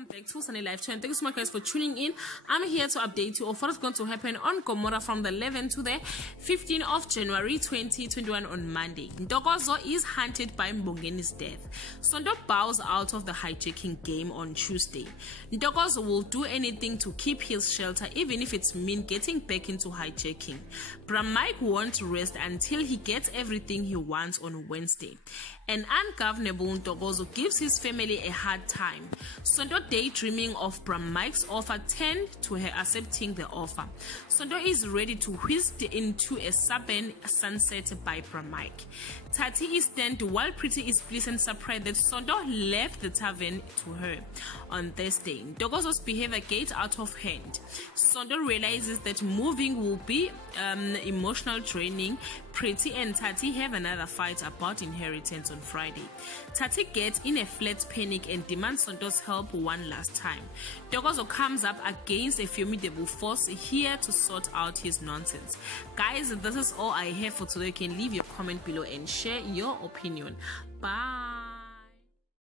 welcome back to Sunny Live Channel. Thank you so much guys for tuning in. I'm here to update you of what's going to happen on Gomora from the 11th to the 15th of January 2021 on Monday. Ntokozo is hunted by Mbongeni's death. Sondo bows out of the hijacking game on Tuesday. Ntokozo will do anything to keep his shelter, even if it's mean getting back into hijacking. Bramike won't rest until he gets everything he wants on Wednesday. An ungovernable Ntokozo gives his family a hard time. Sondo, daydreaming of Bramike's offer, turned to her accepting the offer. Sondo is ready to whisk into a sudden sunset by Bramike. Tati is stunned while Pretty is pleased and surprised that Sondo left the tavern to her. On Thursday, Ntokozo's behavior gets out of hand. Sondo realizes that moving will be emotional draining. Pretty and Tati have another fight about inheritance on Friday. Tati gets in a flat panic and demands Sondo's help one last time. Ntokozo comes up against a formidable force here to sort out his nonsense. Guys, this is all I have for today. You can leave your comment below and share your opinion. Bye.